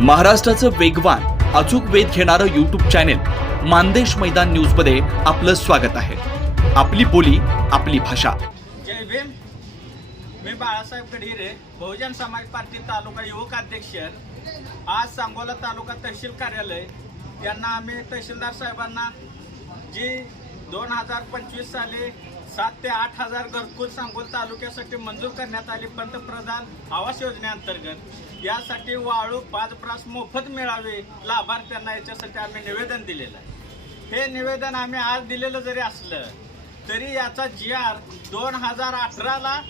महाराष्ट्राचं वेगवान अचूक वेध घेणारं यूट्यूब चॅनेल मानदेश मैदान न्यूजमध्ये आपलं स्वागत आहे. आपली बोली आपली भाषा. जय भीम. मी बाळासाहेब कढिरे बहुजन समाज पार्टी तालुका युवक अध्यक्ष. आज सांगोला तालुका तहसील कार्यालय. यांना आम्ही तहसीलदार साहेबांना जी दोन हजार पंचवीस साली सात ते आठ हजार घरकुल सांगोल तालुक्यासाठी मंजूर करण्यात आली पंतप्रधान आवास योजनेअंतर्गत यासाठी वाळू पाच प्रास मोफत मिळावे लाभार्थ्यांना याच्यासाठी आम्ही निवेदन दिलेलं आहे. हे निवेदन आम्ही आज दिलेलं जरी असलं तरी याचा जी आर दोन हजार अठराला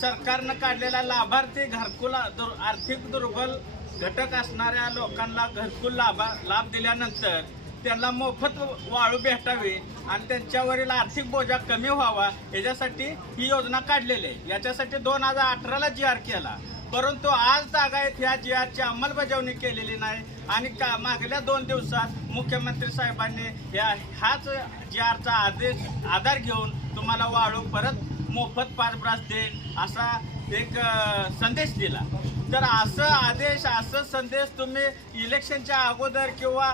सरकारनं काढलेला लाभार्थी घरकुला दुर आर्थिक दुर्बल घटक असणाऱ्या लोकांना घरकुल लाभा लाभ दिल्यानंतर त्यांना मोफत वाळू भेटावी आणि त्यांच्यावरील आर्थिक बोजा कमी व्हावा याच्यासाठी ही योजना काढलेली आहे. याच्यासाठी दोन हजार अठराला जी आर केला. परंतु आज तागायत ह्या जी आरची अंमलबजावणी केलेली नाही. आणि का मागल्या दोन दिवसात मुख्यमंत्री साहेबांनी या ह्याच जी आरचा आदेश आधार घेऊन तुम्हाला वाळू परत मोफत पाच ब्रास देईल असा एक संदेश दिला. तर असं आदेश असं संदेश तुम्ही इलेक्शनच्या अगोदर किंवा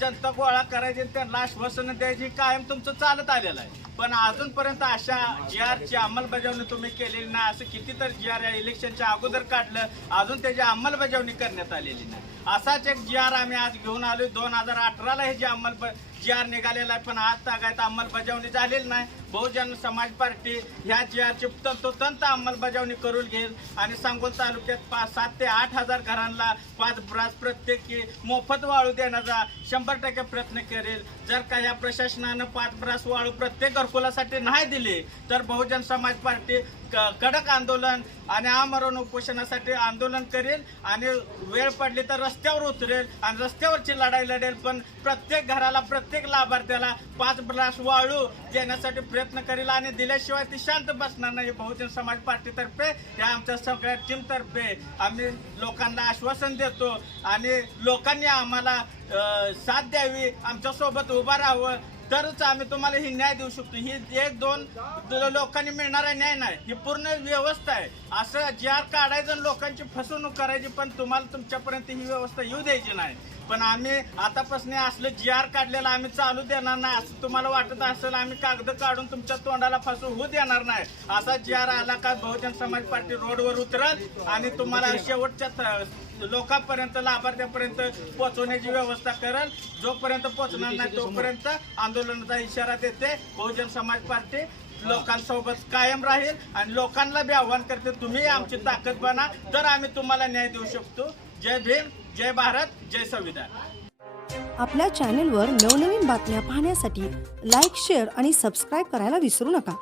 जनता गोळा करायची त्यांना आश्वासनं द्यायची कायम तुमचं चालत आलेलं आहे. पण अजूनपर्यंत अशा जी आरची अंमलबजावणी तुम्ही केलेली नाही. असं कितीतरी जी आर या इलेक्शनच्या अगोदर काढलं अजून त्याची अंमलबजावणी करण्यात आलेली नाही. असाच एक जी आर आम्ही आज घेऊन आलो दोन हजार अठराला हे जे अंमल जी आर निघालेला आहे पण आज तागायत अंमलबजावणी झालेली नाही. बहुजन समाज पार्टी ह्या जी आरची तंतोतंत अंमलबजावणी करून घेईल आणि सांगोल तालुक्यात पाच सात ते आठ हजार घरांना पाच ब्रास प्रत्येकी मोफत वाळू देण्याचा शंभर टक्के प्रयत्न करेल. जर का या प्रशासनानं पाच ब्रास वाळू प्रत्येक घरकुलासाठी नाही दिली तर बहुजन समाज पार्टी क- कडक आंदोलन आणि आमरण उपोषणासाठी आंदोलन करेल आणि वेळ पडली तर रस्त्यावर उतरेल आणि रस्त्यावरची लढाई लढेल. पण प्रत्येक घराला प्रत्येक लाभार्थ्याला पाच ब्रास वाळू देण्यासाठी प्रयत्न करेल आणि दिल्याशिवाय ती शांत बसणार नाही. बहुजन समाज पार्टीतर्फे या आमच्या सगळ्या टीमतर्फे आम्ही लोकांना आश्वासन देतो आणि लोकांनी आम्हाला साथ द्यावी. आमच्यासोबत उभं राहावं. तरच आम्ही तुम्हाला ही न्याय देऊ शकतो. ही एक दोन लोकांनी मिळणारा न्याय नाही ही पूर्ण व्यवस्था आहे. असं जी आर काढायचं आणि लोकांची फसवणूक करायची पण तुम्हाला तुमच्यापर्यंत ही व्यवस्था येऊ द्यायची नाही. पण आम्ही आतापासून असलं जी आर काढलेलं आम्ही चालू देणार नाही असं तुम्हाला वाटत असेल आम्ही कागद काढून तुमच्या तोंडाला फसवू होऊ देणार नाही. असा जी आर आला का बहुजन समाज पार्टी रोडवर उतरत आणि तुम्हाला शेवटच्या लोकांपर्यंत लाभार्थ्यापर्यंत पोहोचवण्याची व्यवस्था करेल. जोपर्यंत पोहोचणार नाही तोपर्यंत आंदोलनाचा इशारा देते. बहुजन समाज पार्टी लोकांसोबत कायम राहील आणि लोकांना बी आव्हान करते तुम्ही आमची ताकद बना. तर आम्ही तुम्हाला न्याय देऊ शकतो. जय भीम जय भारत जय संविधान. आपल्या चॅनेलवर नवनवीन बातम्या पाहण्यासाठी लाईक शेअर आणि सबस्क्राईब करायला विसरू नका.